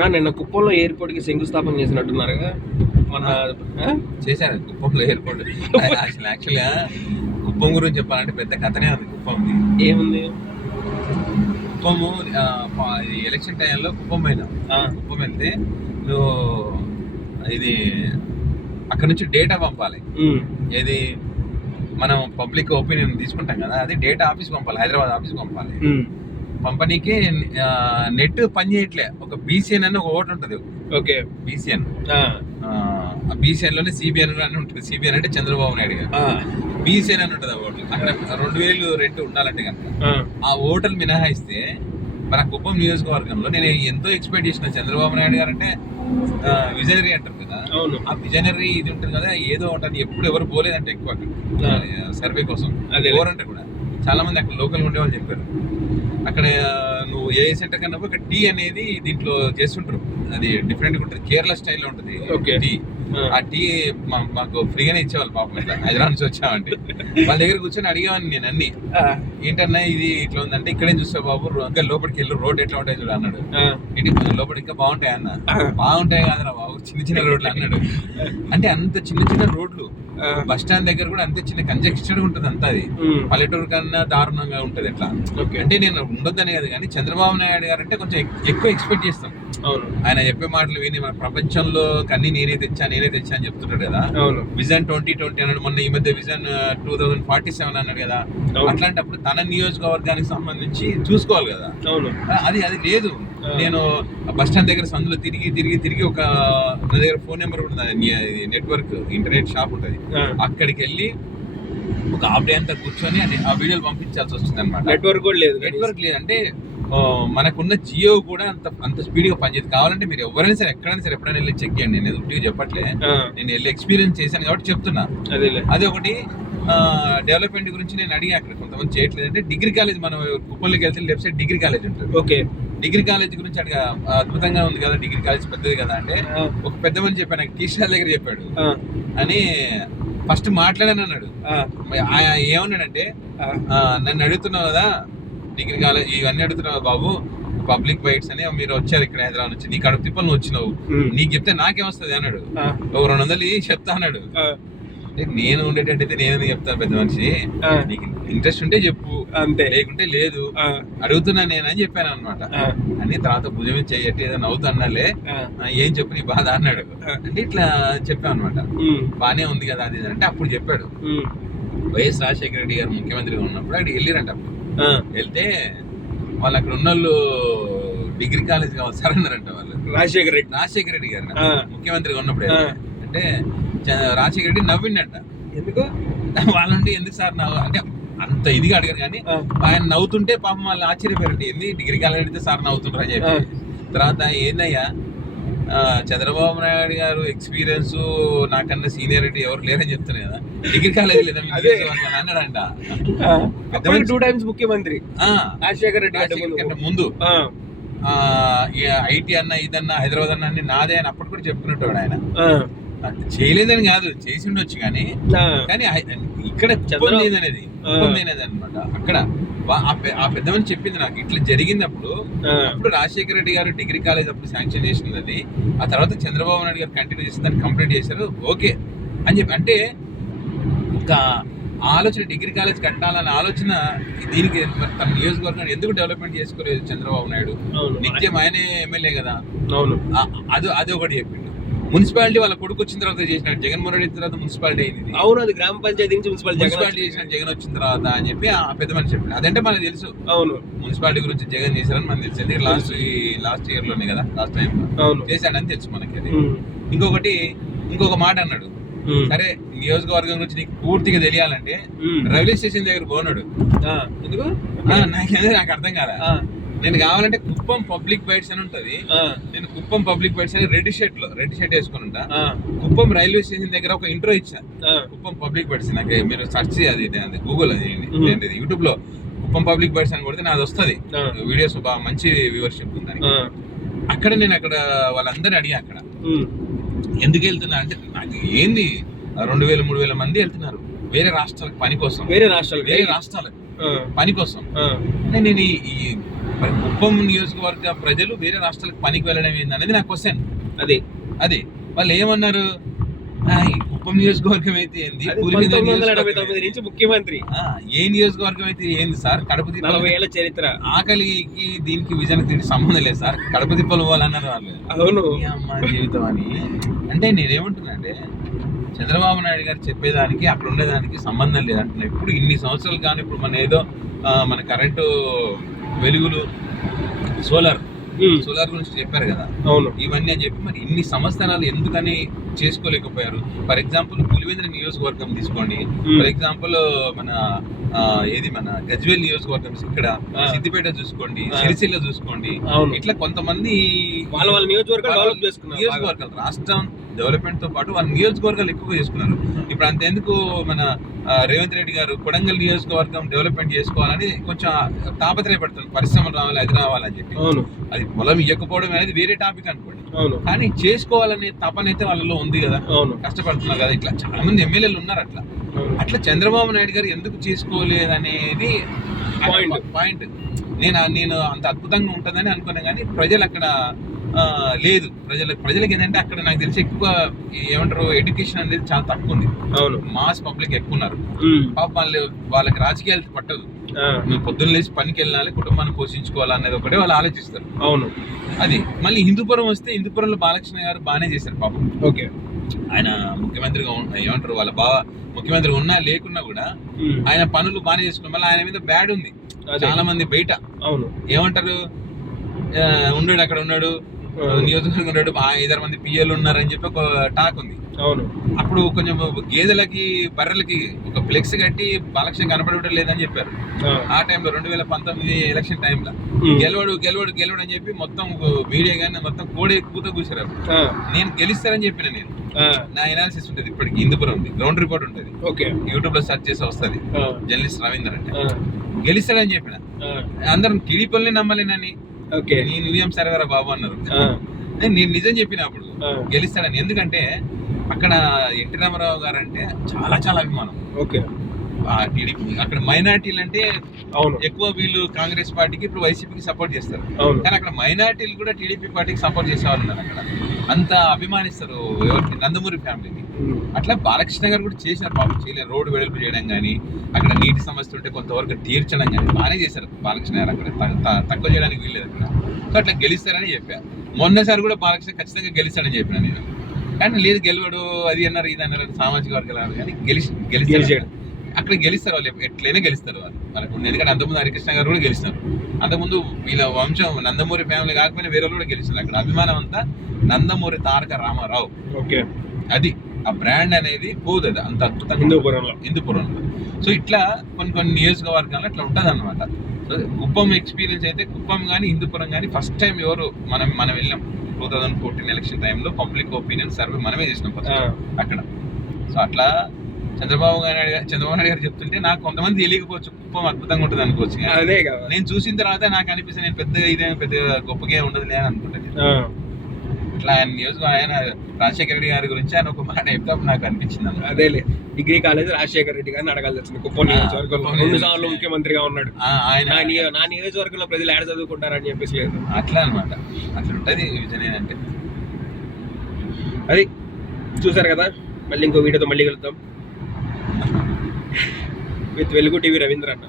అన్నా నిన్న కుప్పంలో ఎయిర్పోర్ట్కి శంకుస్థాపన చేసినట్టున్నారుగా మన ఆ? చేశారు కుప్పంలో ఎయిర్పోర్ట్. అసలు యాక్చువల్గా కుప్పం గురించి చెప్పాలంటే పెద్ద కథనే ఉంది కుప్పంది. ఏముంది? కుప్పము ఎలక్షన్ టైంలో కుప్పం పోయినాం. కుప్పం వెళ్తే నువ్వు ఇది అక్కడ నుంచి డేటా పంపాలి. ఏది మనం పబ్లిక్ ఒపీనియన్ తీసుకుంటాం కదా అది డేటా ఆఫీస్ పంపాలి హైదరాబాద్ ఆఫీస్ పంపాలి. పంపనీకి నెట్ పని చేయట్లే. ఒక బీసీఎన్ అని ఒక ఓటు ఉంటుంది. ఓకే. బీసీఎన్ ఆ, ఆ బీసీఎన్లోనే సిబిఎన్ అని ఉంటుంది. సిబిఎన్ అంటే చంద్రబాబు నాయుడు గారు. బీసీఎన్ అని ఉంటుంది ఆ ఓటు. అక్కడ రెండు వేలు రెంట్ ఉండాలంటే కనుక. ఆ, ఓటర్లు మినహాయిస్తే మన కుప్పం నియోజకవర్గంలో నేను ఎంతో ఎక్స్పెక్ట్ చేసిన చంద్రబాబు నాయుడు గారు అంటే విజనరీ అంటారు కదా. ఆ విజనరీ ఇది ఉంటుంది కదా ఏదో ఉంటుంది ఎప్పుడు ఎవరు పోలేదంటే ఎక్కువ. సర్వే కోసం. అదే. పోరంటే కూడా. చాలా మంది అక్కడ లోకల్ ఉండే వాళ్ళు చెప్పారు. అక్కడ నువ్వు ఏ సెంటర్ కన్నా టీ అనేది దీంట్లో చేస్తుంటారు. అది డిఫరెంట్గా ఉంటుంది. కేరళ స్టైల్లో ఉంటుంది. టీ. ఆ, టీ మాకు ఫ్రీగానే ఇచ్చేవాళ్ళు పాపం ఇట్లా. హైదరాబాద్ నుంచి వచ్చామంటే వాళ్ళ దగ్గర కూర్చొని అడిగేవాడిని నేను అన్ని. ఏంటన్నా ఇది ఇట్లా ఉందంటే ఇక్కడే చూస్తా బాబు. ఇంకా లోపలికి వెళ్ళి. రోడ్ ఎట్లా ఉంటాయి చూడు అన్నాడు. ఏంటి లోపల ఇంకా బాగుంటాయి అన్న. బాగుంటాయి కాదురా బాబు. చిన్న చిన్న రోడ్లు అన్నాడు. అంటే అంత చిన్న చిన్న రోడ్లు. బస్ స్టాండ్ దగ్గర కూడా అంత చిన్న కంజెస్టెడ్ ఉంటుంది అంతా అది. పల్లెటూరు కన్నా దారుణంగా ఉంటుంది ఎట్లా అంటే నేను ఉండొద్దని కాదు కానీ చంద్రబాబు నాయుడు గారు అంటే కొంచెం ఎక్- ఎక్కువ ఎక్స్పెక్ట్ చేస్తాం. ఆయన చెప్పే మాటలు విని మన ప్రపంచంలో కన్నీ నేనే తెచ్చా నేనే తెచ్చా అని చెప్తుంటాడు కదా. విజన్ ట్వంటీ ట్వంటీ అన్నాడు. మొన్న ఈ మధ్య vision two thousand forty seven అన్నాడు కదా. అట్లాంటప్పుడు తన నియోజకవర్గానికి సంబంధించి చూసుకోవాలి కదా. అది అది లేదు. నేను బస్ స్టాండ్ దగ్గర సందులో తిరిగి తిరిగి తిరిగి ఒక నా దగ్గర ఫోన్ నెంబర్ ఉంటుంది నెట్వర్క్ ఇంటర్నెట్ షాప్ ఉంటుంది. అక్కడికి వెళ్ళి ఒక హాఫ్ డే అంతా కూర్చొని ఆ వీడియోలు పంపించాల్సి వస్తుంది అనమాట నెట్వర్క్ కూడా లేదు నెట్వర్క్ లేదంటే ఆ, మనకున్న జియో కూడా అంత అంత స్పీడ్గా పనిచేది కావాలంటే మీరు ఎవరైనా సరే ఎక్కడైనా సరే ఎప్పుడైనా వెళ్ళి చెక్ చేయండి. నేను ఉట్టిగా చెప్పట్లే. నేను వెళ్ళి ఎక్స్పీరియన్స్ చేశాను కాబట్టి చెప్తున్నా. అది ఒకటి. డెవలప్మెంట్ గురించి నేను అడిగా అక్కడ కొంతమంది చేయట్లేదు. అంటే డిగ్రీ కాలేజ్ మనం కుప్పంలోకి వెళ్తే లెఫ్ట్ సైడ్ డిగ్రీ కాలేజ్ ఉంటుంది. ఓకే. డిగ్రీ కాలేజ్ గురించి అడిగా అద్భుతంగా ఉంది కదా డిగ్రీ కాలేజ్ పెద్దది కదా అంటే ఒక పెద్ద మంది చెప్పాను నాకు టీ స్టాల్ దగ్గర చెప్పాడు. అని ఫస్ట్ మాట్లాడాను అన్నాడు ఏమన్నాడంటే నన్ను అడుగుతున్నావు కదా డిగ్రీ కాలేజ్ ఇవన్నీ అడుగుతున్నావు బాబు. పబ్లిక్ బైట్స్ అని మీరు వచ్చారు ఇక్కడ హైదరాబాద్ నుంచి. నీకు అడుగు తిప్పలు వచ్చినావు. నీకు చెప్తే నాకేమొస్తుంది అన్నాడు. ఒక రెండు వందలు చెప్తా అన్నాడు. నేను ఉండేటట్టయితే నేను చెప్తాను పెద్ద మనిషి? నీకు ఇంట్రెస్ట్ ఉంటే చెప్పు. అంతే. లేకుంటే లేదు. అడుగుతున్నా నేను అని చెప్పాను అనమాట అని తర్వాత భుజం ఏదో నవ్వుతూ అన్నాలే ఏం చెప్పు నీ బాధ అన్నాడు. అంటే ఇట్లా చెప్పాను అనమాట బానే ఉంది కదా అది అంటే అప్పుడు చెప్పాడు. వైఎస్ రాజశేఖర రెడ్డి గారు ముఖ్యమంత్రిగా ఉన్నప్పుడు అక్కడికి వెళ్ళిరంట అప్పుడు. వెళ్తే వాళ్ళు అక్కడ ఉన్న వాళ్ళు డిగ్రీ కాలేజ్ కావాలి సార్ అన్నారంట వాళ్ళు. రాజశేఖర్ రెడ్డి. రాజశేఖర రెడ్డి గారు. ముఖ్యమంత్రిగా ఉన్నప్పుడు. అంటే రాజశేఖర రెడ్డి నవ్విండంట. ఎందుకు? వాళ్ళ నుండి ఎందుకు సార్ నవ్వు అంటే అంత ఇదిగా అడిగారు కానీ ఆయన నవ్వుతుంటే పాపం వాళ్ళు ఆశ్చర్యపోయారండి ఏంది డిగ్రీ కాలేజ్ అడిగితే సార్ నవ్వుతుంటారు అని చెప్పి. తర్వాత ఏందయ్యా చంద్రబాబు నాయుడు గారు ఎక్స్పీరియన్స్ నాకన్నా సీనియారిటీ ఎవరు లేరని చెప్తున్నారు కదా. డిగ్రీ కాలేజ్ లేదా అన్నాడంట. టూ టైమ్స్ ముఖ్యమంత్రి. ఆ, రాజశేఖర్ రెడ్డి కంటే ముందు. ఐటీ అన్న ఇదన్నా హైదరాబాద్ అన్న అన్ని నాదే అని అప్పుడు కూడా చెప్పుకున్నట్టు ఆయన. చేయలేదని కాదు చేసి ఉండొచ్చు కానీ. కానీ ఇక్కడ చంద్ర- కుప్పం అనేది అనమాట అక్కడ. ఆ పెద్ద మనిషి చెప్పింది నాకు. ఇట్లా జరిగినప్పుడు అప్పుడు రాజశేఖర రెడ్డి గారు డిగ్రీ కాలేజ్ అప్పుడు శాంక్షన్ చేసింది అది. ఆ తర్వాత చంద్రబాబు నాయుడు గారు కంటిన్యూ చేసి దాన్ని కంప్లీట్ చేశారు. ఓకే. అని చెప్పి అంటే ఒక ఆలోచన డిగ్రీ కాలేజ్ కట్టాలన్న ఆలోచన దీనికి తన నియోజకవర్గాన్ని ఎందుకు డెవలప్మెంట్ చేసుకోలేదు చంద్రబాబు నాయుడు? నిత్యం ఆయనే ఎమ్మెల్యే కదా. అవును. అది అది ఒకటి చెప్పిండు. మున్సిపాలిటీ వాళ్ళ కొడుకు వచ్చిన తర్వాత చేసినాడు. జగన్మోహన్ రెడ్డి తర్వాత మున్సిపాలిటీ అయింది. అవును అది గ్రామ పంచాయతీ నుంచి మున్సిపల్ మున్సిపాలిటీ చేసిన జగన్ వచ్చిన తర్వాత అని చెప్పి ఆ పెద్ద మనిషి చెప్పిండు. అదంటే మనకు తెలుసు. అవును. మున్సిపాలిటీ గురించి జగన్ చేశారని మనకు తెలుసు. ఎందుకంటే లాస్ట్ ఈ లాస్ట్ ఇయర్లోనే కదా లాస్ట్ టైం అవును. చేశాడని తెలుసు మనకి అది. ఇంకొకటి ఇంకొక మాట అన్నాడు. సరే నియోజకవర్గం గురించి నీకు పూర్తిగా తెలియాలంటే. రైల్వే స్టేషన్ దగ్గర పోనాడు. ఎందుకు? నాకు అర్థం కాదా నేను కావాలంటే కుప్పం పబ్లిక్ బైట్స్ అని ఉంటది. నేను కుప్పం పబ్లిక్ బైట్స్ అని రెడ్ షర్ట్లో రెడ్ షర్ట్ వేసుకుని ఉంటా. కుప్పం రైల్వే స్టేషన్ దగ్గర ఒక ఇంట్రో ఇచ్చా. కుప్పం పబ్లిక్ బర్డ్స్ నాకు మీరు సెర్చ్ అది అది గూగుల్ అది. ఏంటిది? యూట్యూబ్లో కుప్పం పబ్లిక్ బర్డ్స్ అని కొడితే నాది వస్తుంది. వీడియోస్ బాగా మంచి వ్యూవర్షిప్ ఉంది దానికి. ఆ, అక్కడ నేను అక్కడ వాళ్ళందరినీ అడిగా అక్కడ. ఎందుకు వెళ్తున్నా అంటే నాకు ఏంది? రెండు వేల మూడు వేల మంది వెళ్తున్నారు. వేరే రాష్ట్రాలకు పని కోసం. వేరే రాష్ట్రాలు వేరే రాష్ట్రాలకు పని కోసం. నేను ఈ మరి కుప్పం నియోజకవర్గ ప్రజలు వేరే రాష్ట్రాలకు పనికి వెళ్ళడం ఏందనేది నా క్వశ్చన్ అది అది. వాళ్ళు ఏమన్నారు? కుప్పం నియోజకవర్గం అయితే ఏంది? నుంచి ముఖ్యమంత్రి. ఏ నియోజకవర్గం అయితే ఏంది సార్? కడప ఏళ్ళ చరిత్ర. ఆకలికి దీనికి విజయానికి దీనికి సంబంధం లేదు సార్. కడప తిప్పలు పోవాలన్నారు వాళ్ళు. అవును. అమ్మ జీవితం అని. అంటే నేనేమంటున్నా అంటే చంద్రబాబు నాయుడు గారు చెప్పేదానికి అక్కడ ఉండేదానికి సంబంధం లేదు అంటున్నా ఇప్పుడు ఇన్ని సంవత్సరాలు కానీ ఇప్పుడు మన ఏదో మన కరెంటు వెలుగులు సోలార్. సోలార్ గురించి చెప్పారు కదా. అవును. ఇవన్నీ అని చెప్పి మరి ఇన్ని సంవత్సరాలు ఎందుకని చేసుకోలేకపోయారు? ఫర్ ఎగ్జాంపుల్ పులివెందుల నియోజకవర్గం తీసుకోండి. ఫర్ ఎగ్జాంపుల్ మన ఏది మన గజ్వేల్ నియోజకవర్గం ఇక్కడ. సిద్దిపేట చూసుకోండి. సిరిసిల్ల చూసుకోండి. ఇట్లా కొంతమంది వాళ్ళ వాళ్ళ నియోజకవర్గాలు. నియోజకవర్గాలు రాష్ట్రం డెవలప్మెంట్తో పాటు వాళ్ళ నియోజకవర్గాలు ఎక్కువగా చేసుకున్నారు. ఇప్పుడు అంతెందుకు మన రేవంత్ రెడ్డి గారు కొడంగల్ నియోజకవర్గం డెవలప్మెంట్ చేసుకోవాలని కొంచెం తాపత్రయపడుతున్నారు. పరిశ్రమలు రావాలి అది రావాలని చెప్పి. అది పొలం ఇవ్వకపోవడం అనేది వేరే టాపిక్ అనుకోండి. అవును. కానీ చేసుకోవాలనే తపన అయితే వాళ్ళలో ఉంది కదా. అవును. కష్టపడుతున్నారు కదా ఇట్లా. చాలా మంది ఎమ్మెల్యేలు ఉన్నారు అట్లా. అట్లా చంద్రబాబు నాయుడు గారు ఎందుకు చేసుకోలేదు అనేది Point. పాయింట్ నేను నేను అంత అద్భుతంగా ఉంటుందని అనుకున్నా కానీ ప్రజలు అక్కడ లేదు. ప్రజలకు ప్రజలకు ఏంటంటే అక్కడ నాకు తెలిసి ఎక్కువ ఏమంటారు ఎడ్యుకేషన్ అనేది చాలా తక్కువ ఉంది. అవును. మాస్ పబ్లిక్ ఎక్కువ ఉన్నారు. పాప వాళ్ళు వాళ్ళకి రాజకీయాలు పట్టదు. నువ్వు పొద్దున్న లేచి పనికి వెళ్ళాలి కుటుంబాన్ని పోషించుకోవాలనేది ఒకటే వాళ్ళు ఆలోచిస్తారు. అవును. అది. మళ్ళీ హిందూపురం వస్తే హిందూపురంలో బాలకృష్ణ గారు బాగానే చేశారు పాపం. ఓకే. ఆయన ముఖ్యమంత్రిగా ఉన్న- ఏమంటారు వాళ్ళ బావ ముఖ్యమంత్రి ఉన్నా లేకున్నా కూడా ఆయన పనులు బాగానే చేసుకున్నారు. మళ్ళీ ఆయన మీద బ్యాడ్ ఉంది. చాలా మంది బయట. అవును. ఏమంటారు? ఉన్నాడు అక్కడ ఉన్నాడు. నియోజకవర్గం ఐదారు మంది పిఎల్ ఉన్నారని చెప్పి ఒక టాక్ ఉంది. అవును. అప్పుడు కొంచెం గేదెలకి బర్రెలకి ఒక ఫ్లెక్స్ కట్టి బాలకృష్ణ కనపడటం లేదని చెప్పారు. ఆ, టైంలో రెండు వేల పంతొమ్మిది ఎలక్షన్ టైంలో గెలవడు గెలవడు గెలవడు అని చెప్పి మొత్తం మీడియా కానీ మొత్తం కోడే కూత కూసారు ఆ, నేను గెలుస్తారని చెప్పిన నేను. నా ఎనాలిసిస్ ఉంటుంది ఇప్పటికి హిందూపురం ఉంది గ్రౌండ్ రిపోర్ట్ ఉంటుంది. ఓకే. యూట్యూబ్లో సెర్చ్ చేసి వస్తుంది. జర్నలిస్ట్ రవీందర్ అంటే. గెలుస్తాడని చెప్పిన. అందరం టీడీపీలనే నమ్మలేనని ఓకే. నేను నువ్వేం సరవరా బాబు అన్నారు. నేను నేను నిజం చెప్పిన అప్పుడు గెలుస్తాడని. ఎందుకంటే అక్కడ ఎన్టీ రామారావు గారు అంటే చాలా చాలా అభిమానం. ఓకే. టీడీపీ అక్కడ మైనార్టీలు అంటే అవును. ఎక్కువ వీళ్ళు కాంగ్రెస్ పార్టీకి ఇప్పుడు వైసీపీకి సపోర్ట్ చేస్తారు. కానీ అక్కడ మైనార్టీలు కూడా టీడీపీ పార్టీకి సపోర్ట్ చేసేవాళ్ళు ఉన్నారు అక్కడ. అంత అభిమానిస్తారు ఎవరికి? నందమూరి ఫ్యామిలీని. ఉమ్, అట్లా బాలకృష్ణ గారు కూడా చేశారు పాపం. చేయలేదు. రోడ్డు వెడల్పు చేయడం కానీ అక్కడ నీటి సమస్య ఉంటే కొంతవరకు తీర్చడం కానీ బాగానే చేశారు బాలకృష్ణ గారు అక్కడ. తక్కువ చేయడానికి వీల్లేదు అక్కడ. సో అట్లా గెలుస్తారని చెప్పా. మొన్నసారి కూడా బాలకృష్ణ ఖచ్చితంగా గెలుస్తాడని చెప్పిన నేను. కానీ లేదు గెలవడు అది అన్నారు ఇది అన్నారు అని సామాజిక వర్గాలు అన్నారు కానీ గెలిచి గెలిచాడు. అక్కడ గెలుస్తారు వాళ్ళు. ఎట్లయినా గెలుస్తారు వాళ్ళు. వాళ్ళకు ఎందుకంటే అంతకుముందు హరికృష్ణ గారు కూడా గెలుస్తారు అంతకుముందు వీళ్ళ వంశం నందమూరి ఫ్యామిలీ కాకపోయినా వేరే కూడా గెలుస్తారు అక్కడ అభిమానం అంతా నందమూరి తారక రామారావు. ఓకే. అది. ఆ బ్రాండ్ అనేది పోదు అది. అంత అద్భుతంగా హిందూపురంలో. హిందూపురంలో. సో ఇట్లా కొన్ని కొన్ని నియోజకవర్గాల్లో అట్లా ఉంటుంది అనమాట సో కుప్పం ఎక్స్పీరియన్స్ అయితే కుప్పం కానీ హిందూపురం కానీ ఫస్ట్ టైం ఎవరు మనం మనం వెళ్ళాం టూ థౌజండ్ ఫోర్టీన్ ఎలక్షన్ టైంలో పబ్లిక్ ఒపీనియన్ సర్వే మనమే చేసినాం ఫస్ట్ అక్కడ. సో అట్లా చంద్రబాబు నాయుడు గారు చంద్రబాబు నాయుడు గారు చెప్తుంటే నాకు కొంతమంది తెలియకపోవచ్చు కుప్పం అద్భుతంగా ఉంటుంది అనుకోవచ్చు. అదే కదా. నేను చూసిన తర్వాత నాకు అనిపిస్తే నేను పెద్దగా ఇదేం పెద్దగా గొప్పగా ఉండదులే అని అనుకుంటాను ఇట్లా ఆయన నియోజకవర్గం ఆయన రాజశేఖర రెడ్డి గారి గురించి ఆయన ఒక మాట చెప్తే నాకు అనిపించింది. అదేలే. డిగ్రీ కాలేజ్ రాజశేఖర రెడ్డి గారిని అడగాల్సి వచ్చింది కుప్పం నియోజకవర్గంలో రెండు. సార్లు ముఖ్యమంత్రిగా ఉన్నాడు. ఆ, ఆయన నా నియో- నా నియోజకవర్గంలో ప్రజలు ఏడ చదువుకుంటారని చెప్పేసి లేదు. అట్లా అనమాట అట్లా ఉంటుంది విజయనే అంటే అది చూసారు కదా? మళ్ళీ ఇంకో వీడియోతో మళ్ళీ కలుద్దాం. విత్ వెలుగు టీవీ రవీంద్ర అన్న.